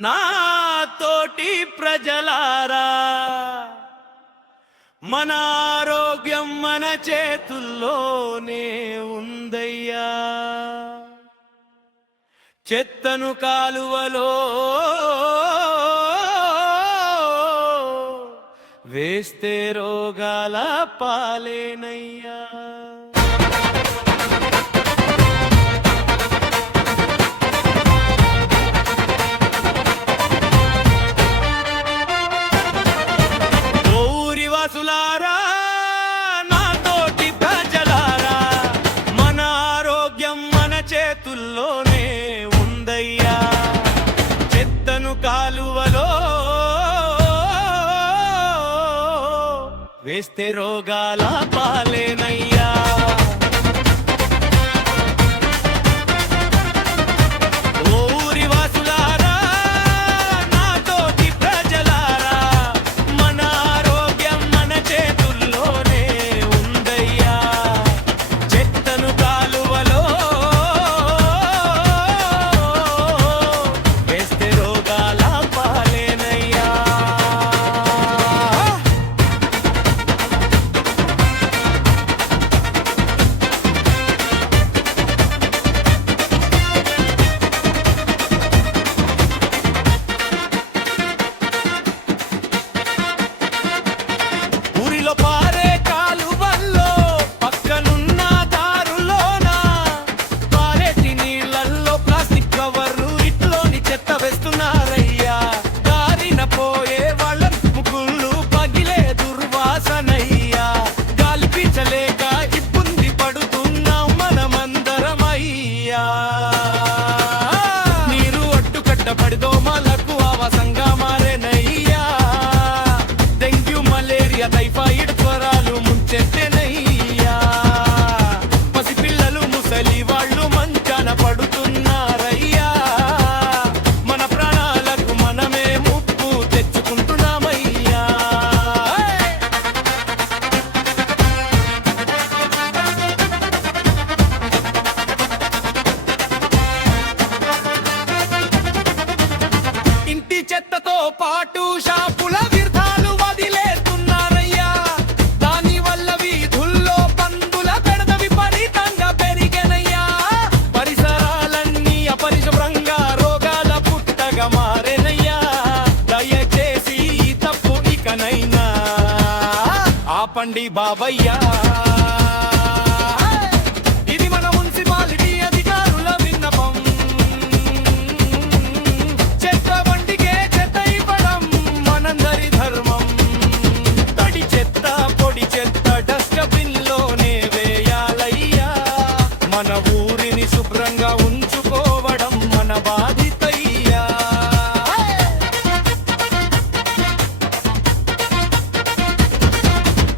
నా తోటి ప్రజలారా, మన ఆరోగ్యం మన చేతుల్లోనే ఉందయ్యా. చెత్తను కాలువలో వేస్తే రోగాల పాలేనయ్యా. వాసులారా, నా తోటి ప్రజలారా, మన ఆరోగ్యం మన చేతుల్లోనే ఉందయ్యా. చెత్తను కాలువలో వేస్తే రోగాల పాలేనయ్యా. నీరు అడ్డుకట్టబడి దోమలకు ఆవాసంగా మారేనయ్యా. డెంగ్యూ, మలేరియా, టైఫాయిడ్ జ్వరాలు ముంచెత్తేనయ్యా. పసిపిల్లలు ముసలి వాళ్ళు మంచాన పడుతున్నారయ్యా. మన ప్రాణాలకు మనమే ముప్పు తెచ్చుకుంటున్నామయ్యా. చెత్తతో పాటు షాపుల వ్యర్థాలు వదిలేస్తున్నారయ్యా. దాని వల్ల వీధుల్లో పందుల బెడద విపరీతంగా పెరిగనయ్యా. పరిసరాలన్నీ అపరిశుభ్రంగా రోగాల పుట్టగా మారేనయ్యా. దయచేసి ఈ తప్పు ఇకనైనా ఆపండి బాబయ్యా. ఇది మన మున్సిపాలిటీ అధికారుల విన్నపం. మన ఊరిని శుభ్రంగా ఉంచుకోవడం మన బాధ్యతయ్యా.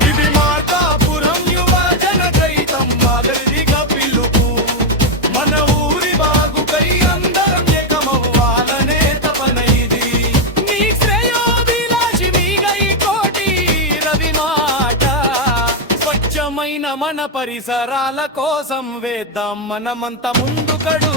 ఇది మార్కాపురం యువజన చైతం మాదిరిగా పిలుపు. మన ఊరి బాగుపై అందరం ఏకమవ్వాలనే తపన ఇది. నీ శ్రేయోభిలాషి మీగై కోటి రవి మాట. స్వచ్ఛమైన మన పరిసరాల కోసం వేద్దాం మనమంత ముందుకడు.